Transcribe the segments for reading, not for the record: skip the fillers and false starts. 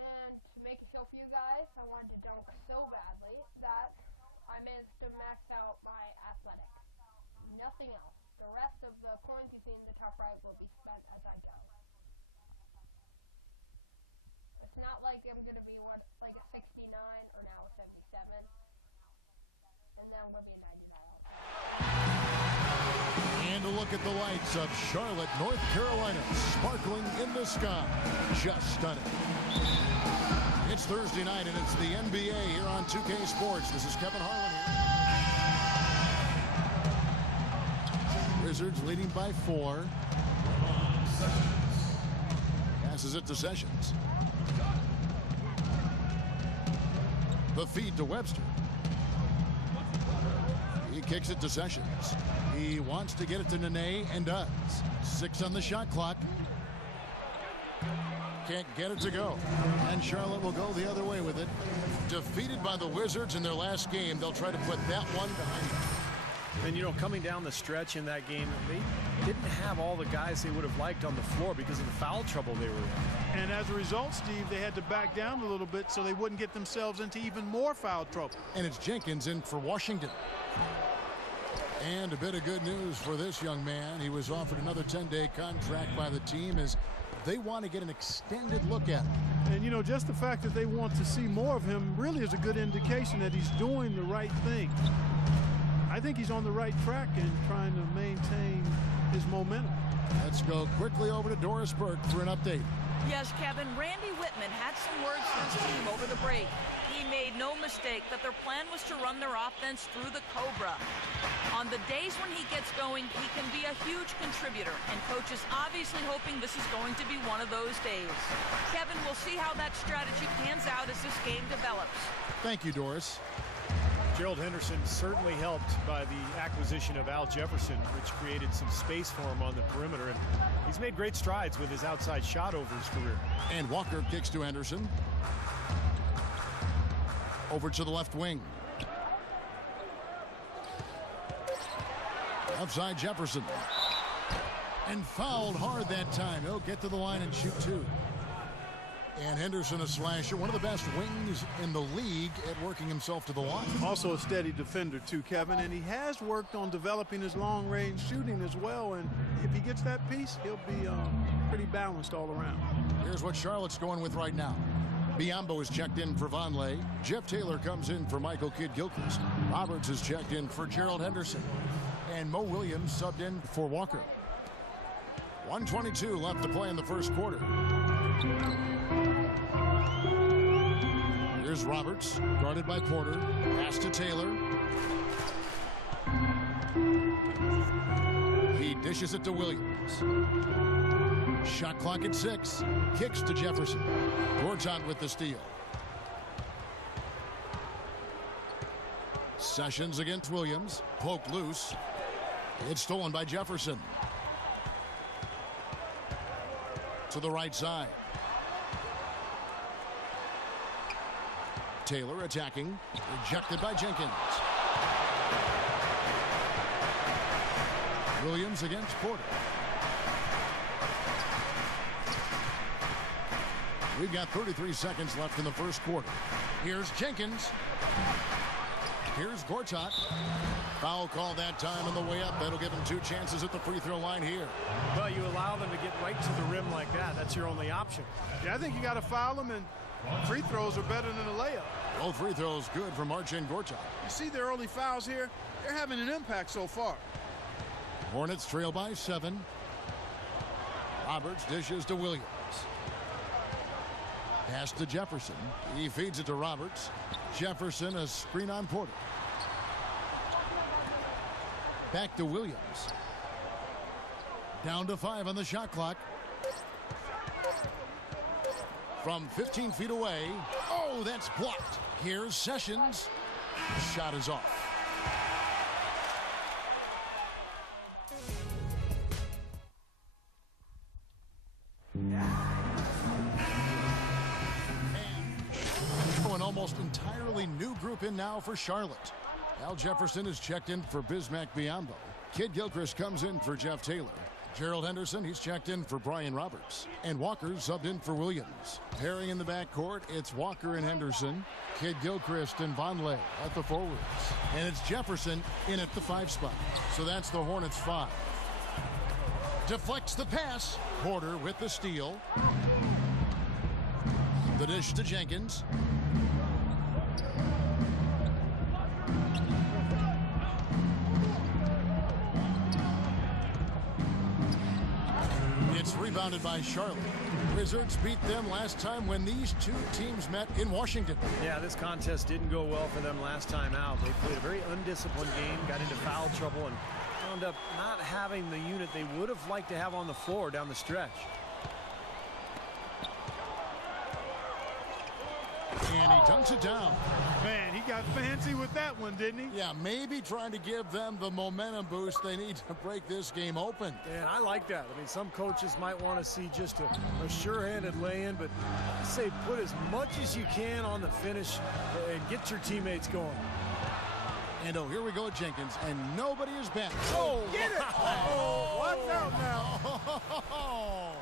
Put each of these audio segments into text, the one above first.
And to make a show for you guys, I wanted to dunk so badly that I managed to max out my athletics. Nothing else. The rest of the coins you see in the top right will be spent as I go. It's not like I'm going to be like a 69 or now a 77. And then I'm going to be a 99 also. And a look at the lights of Charlotte, North Carolina, sparkling in the sky. Just stunning. It's Thursday night, and it's the NBA here on 2K Sports. This is Kevin Harlan here. Wizards leading by 4. Passes it to Sessions. The feed to Webster. He kicks it to Sessions. He wants to get it to Nene and does. 6 on the shot clock. Can't get it to go. And Charlotte will go the other way with it. Defeated by the Wizards in their last game, they'll try to put that one behind them. And, you know, coming down the stretch in that game, they didn't have all the guys they would have liked on the floor because of the foul trouble they were in. And as a result, Steve, they had to back down a little bit so they wouldn't get themselves into even more foul trouble. And it's Jenkins in for Washington. And a bit of good news for this young man. He was offered another 10-day contract by the team as they want to get an extended look at him. And, you know, just the fact that they want to see more of him really is a good indication that he's doing the right thing. I think he's on the right track and trying to maintain his momentum. Let's go quickly over to Doris Burke for an update. Yes, Kevin, Randy Whitman had some words for his team over the break. He made no mistake that their plan was to run their offense through the Cobra. On the days when he gets going, he can be a huge contributor, and Coach is obviously hoping this is going to be one of those days. Kevin, we'll see how that strategy pans out as this game develops. Thank you, Doris. Gerald Henderson certainly helped by the acquisition of Al Jefferson, which created some space for him on the perimeter. And he's made great strides with his outside shot over his career. And Walker kicks to Henderson. Over to the left wing. Outside Jefferson. And fouled hard that time. He'll get to the line and shoot 2. And Henderson, a slasher, one of the best wings in the league at working himself to the line. Also a steady defender, too, Kevin. And he has worked on developing his long-range shooting as well. And if he gets that piece, he'll be pretty balanced all around. Here's what Charlotte's going with right now. Biyombo is checked in for Vonleh. Jeff Taylor comes in for Michael Kidd-Gilchrist. Roberts is checked in for Gerald Henderson. And Mo Williams subbed in for Walker. 1:22 left to play in the first quarter. Here's Roberts, guarded by Porter. Pass to Taylor. He dishes it to Williams. Shot clock at 6. Kicks to Jefferson. Gortat with the steal. Sessions against Williams. Poked loose. It's stolen by Jefferson. To the right side. Taylor attacking. Rejected by Jenkins. Williams against Porter. We've got 33 seconds left in the first quarter. Here's Jenkins. Here's Gortat. Foul call that time on the way up. That'll give him 2 chances at the free throw line here. Well, you allow them to get right to the rim like that. That's your only option. Yeah, I think you got to foul him, and free throws are better than a layup. Both free throws good for Marcin Gortat. You see their early fouls here? They're having an impact so far. Hornets trail by 7. Roberts dishes to Williams. Pass to Jefferson. He feeds it to Roberts. Jefferson, a screen on Porter. Back to Williams. Down to 5 on the shot clock. From 15 feet away. Oh, that's blocked. Here's Sessions. Shot is off. An almost entirely new group in now for Charlotte. Al Jefferson is checked in for Bismack Biyombo. Kidd-Gilchrist comes in for Jeff Taylor. Gerald Henderson, he's checked in for Brian Roberts. And Walker subbed in for Williams. Pairing in the backcourt, it's Walker and Henderson. Kidd-Gilchrist and Vonleh at the forwards. And it's Jefferson in at the 5 spot. So that's the Hornets 5. Deflects the pass. Porter with the steal. The dish to Jenkins. It's rebounded by Charlotte. Wizards beat them last time when these two teams met in Washington. Yeah, this contest didn't go well for them last time out. They played a very undisciplined game, got into foul trouble, and wound up not having the unit they would have liked to have on the floor down the stretch. And he dunks it down. Man, he got fancy with that one, didn't he? Yeah, maybe trying to give them the momentum boost they need to break this game open. And I like that. I mean, some coaches might want to see just a sure-handed lay-in, but I say put as much as you can on the finish and get your teammates going. And oh, here we go at Jenkins, and nobody is back. Oh, get it! Oh, watch out now.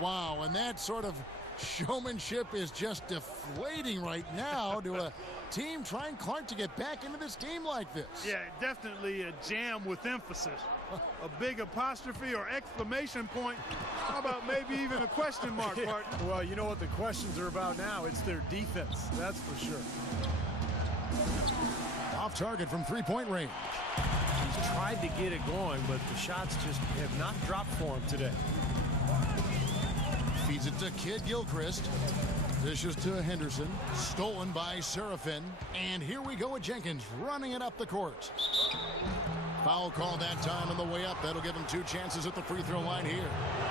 Wow, and that sort of showmanship is just deflating right now to a team trying Clark to get back into this game like this. Yeah, definitely a jam with emphasis. A big apostrophe or exclamation point. How about maybe even a question mark, partner? Well, you know what the questions are about now. It's their defense, that's for sure. Off target from three-point range. He's tried to get it going, but the shots just have not dropped for him today. Feeds it to Kidd-Gilchrist. Dishes to Henderson. Stolen by Seraphin. And here we go with Jenkins running it up the court. Foul call that time on the way up. That'll give him 2 chances at the free throw line here.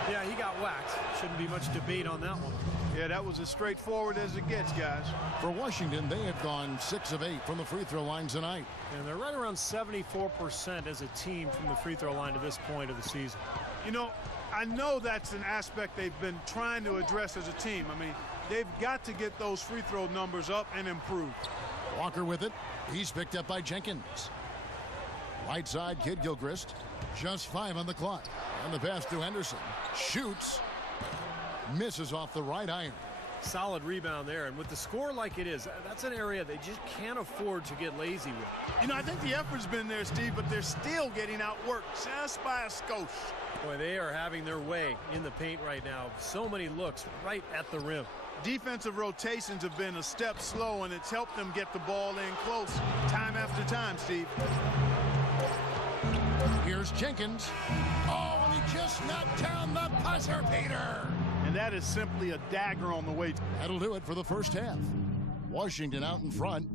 Yeah, he got whacked. Shouldn't be much debate on that one. Yeah, that was as straightforward as it gets, guys. For Washington, they have gone 6 of 8 from the free throw line tonight. And they're right around 74% as a team from the free throw line to this point of the season. You know, I know that's an aspect they've been trying to address as a team. I mean, they've got to get those free throw numbers up and improve. Walker with it. He's picked up by Jenkins. Right side, Kidd-Gilchrist. Just 5 on the clock. And the pass to Henderson. Shoots. Misses off the right iron. Solid rebound there. And with the score like it is, that's an area they just can't afford to get lazy with. You know, I think the effort's been there, Steve, but they're still getting outworked just by a skosh. Boy, they are having their way in the paint right now. So many looks right at the rim. Defensive rotations have been a step slow, and it's helped them get the ball in close time after time, Steve. Here's Jenkins. Oh, and he just knocked down the buzzer beater. And that is simply a dagger on the way. That'll do it for the first half. Washington out in front.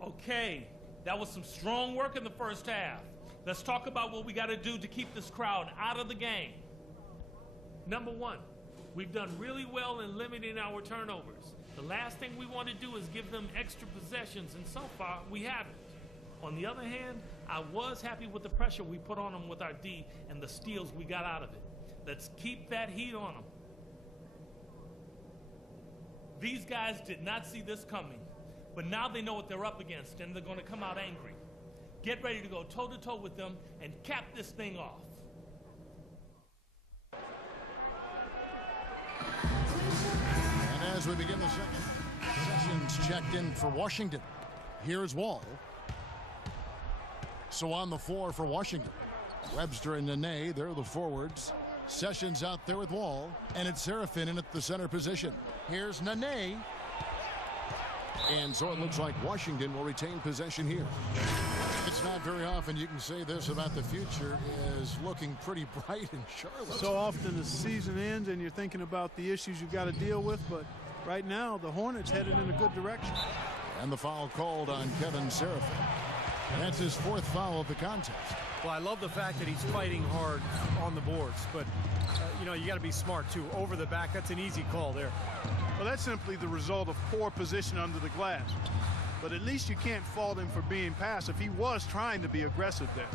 Okay, that was some strong work in the first half. Let's talk about what we got to do to keep this crowd out of the game. Number 1, we've done really well in limiting our turnovers. The last thing we want to do is give them extra possessions, and so far we haven't. On the other hand, I was happy with the pressure we put on them with our D and the steals we got out of it. Let's keep that heat on them. These guys did not see this coming, but now they know what they're up against, and they're going to come out angry. Get ready to go toe-to-toe with them and cap this thing off. And as we begin the second, Sessions checked in for Washington. Here's Wall. So on the floor for Washington, Webster and Nene, they're the forwards. Sessions out there with Wall, and it's Seraphin in at the center position. Here's Nene. And so it looks like Washington will retain possession here. It's not very often you can say this about the future is looking pretty bright in Charlotte. So often the season ends and you're thinking about the issues you've got to deal with, but right now the Hornets headed in a good direction. And the foul called on Kevin Seraphin. That's his 4th foul of the contest. Well, I love the fact that he's fighting hard on the boards, but, you know, you got to be smart, too. Over the back, that's an easy call there. Well, that's simply the result of poor position under the glass. But at least you can't fault him for being passive. He was trying to be aggressive there.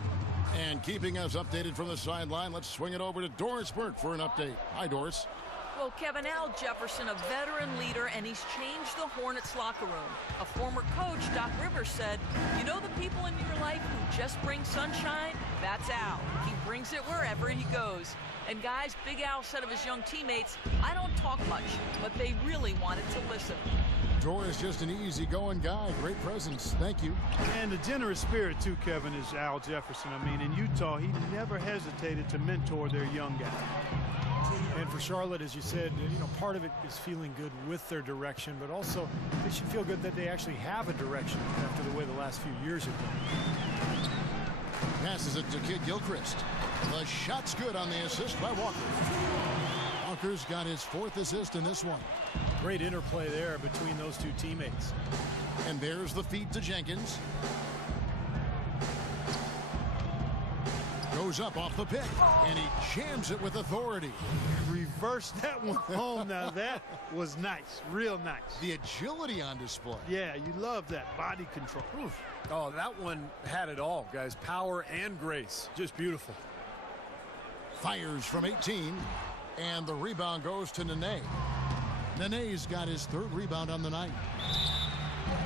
And keeping us updated from the sideline, let's swing it over to Doris Burke for an update. Hi, Doris. Well, Kevin, Al Jefferson, a veteran leader, and he's changed the Hornets locker room. A former coach, Doc Rivers, said, you know the people in your life who just bring sunshine? That's Al. He brings it wherever he goes. And guys, Big Al said of his young teammates, I don't talk much, but they really wanted to listen. Dor is just an easygoing guy. Great presence. Thank you. And the generous spirit, too, Kevin, is Al Jefferson. I mean, in Utah, he never hesitated to mentor their young guys. And for Charlotte, as you said, you know, part of it is feeling good with their direction, but also they should feel good that they actually have a direction after the way the last few years have been. Passes it to Kid Gilchrist. The shot's good on the assist by Walker. Walker's got his 4th assist in this one. Great interplay there between those two teammates. And there's the feed to Jenkins. Goes up off the pick, and he jams it with authority. Reverse that one home. Now that was nice, real nice. The agility on display. Yeah, you love that body control. Oof. Oh, that one had it all, guys. Power and grace. Just beautiful. Fires from 18, and the rebound goes to Nene. Nene's got his 3rd rebound on the night.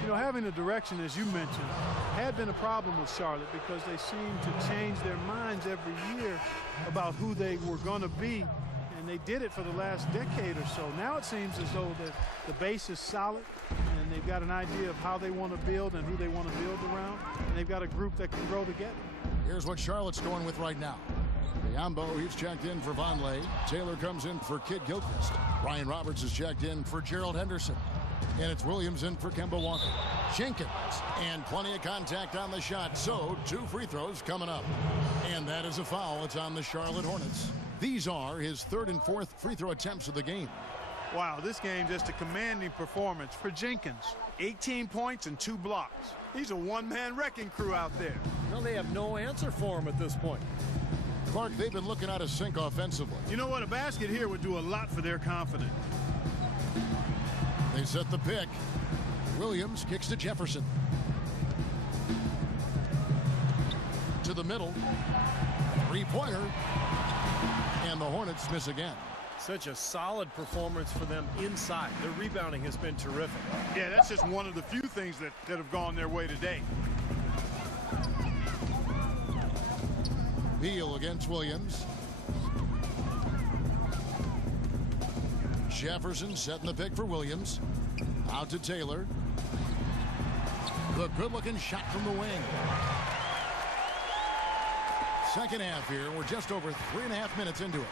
You know, having a direction, as you mentioned, had been a problem with Charlotte because they seem to change their minds every year about who they were going to be, and they did it for the last decade or so. Now it seems as though the base is solid, and they've got an idea of how they want to build and who they want to build around, and they've got a group that can grow together. Here's what Charlotte's going with right now. Biyombo, he's checked in for Vonleh. Taylor comes in for Kid Gilchrist. Ryan Roberts is checked in for Gerald Henderson. And it's Williams in for Kemba Walker. Jenkins, and plenty of contact on the shot, so 2 free throws coming up. And that is a foul. It's on the Charlotte Hornets. These are his 3rd and 4th free throw attempts of the game. Wow, this game just a commanding performance for Jenkins. 18 points and 2 blocks. He's a one-man wrecking crew out there. Well, they have no answer for him at this point. Clark, they've been looking out of sync offensively. You know what? A basket here would do a lot for their confidence. They set the pick. Williams kicks to Jefferson. To the middle. 3-pointer. And the Hornets miss again. Such a solid performance for them inside. Their rebounding has been terrific. Yeah, that's just one of the few things that have gone their way today. Beal against Williams. Jefferson setting the pick for Williams. Out to Taylor. The good-looking shot from the wing. Second half here. We're just over 3.5 minutes into it.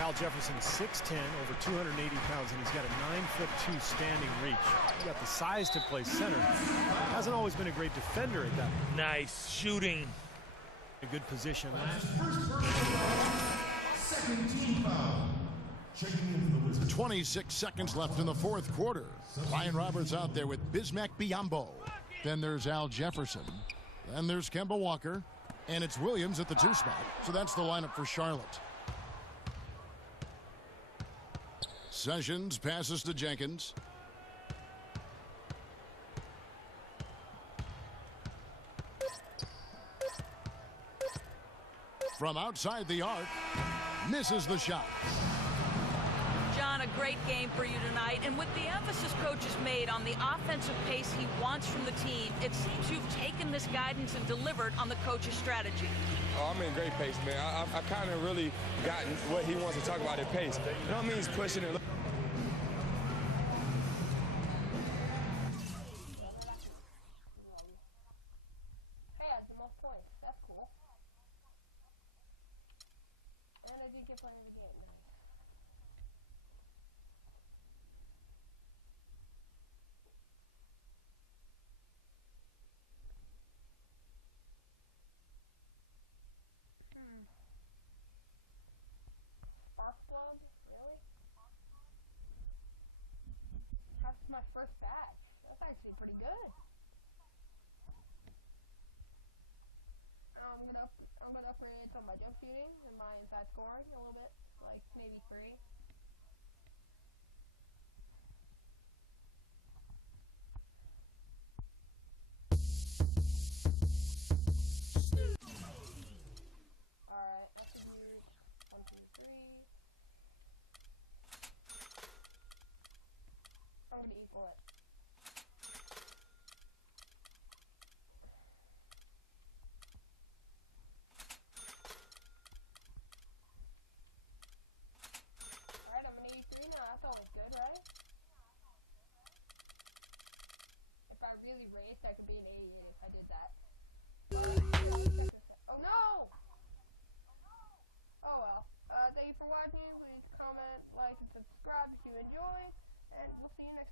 Al Jefferson, 6'10", over 280 pounds, and he's got a 9'2" standing reach. He's got the size to play center. Hasn't always been a great defender at that. Nice shooting. A good position. Second team foul. Checking in for the Wizards. 26 seconds left in the 4th quarter. Ryan Roberts out there with Bismack Biyombo. Then there's Al Jefferson. Then there's Kemba Walker. And it's Williams at the 2 spot. So that's the lineup for Charlotte. Sessions passes to Jenkins. From outside the arc, misses the shot. John, a great game for you tonight. And with the emphasis coach has made on the offensive pace he wants from the team, it seems you've taken this guidance and delivered on the coach's strategy. Oh, I'm in great pace, man. I've kind of really gotten what he wants to talk about at pace. It don't mean he's pushing it. Hey, I have the most points. That's cool. And I did get playing the game. Nice. Spark plug? Really? That's my first batch. That's actually pretty good. I'm gonna upgrade some of my jump shooting and my inside scoring a little bit, like maybe 3. Alright, that's a huge 1, 2, 3. really raced, I could be an 88 if I did that. Oh no! Oh well. Thank you for watching. Please comment, like, and subscribe if you enjoy, and we'll see you next time.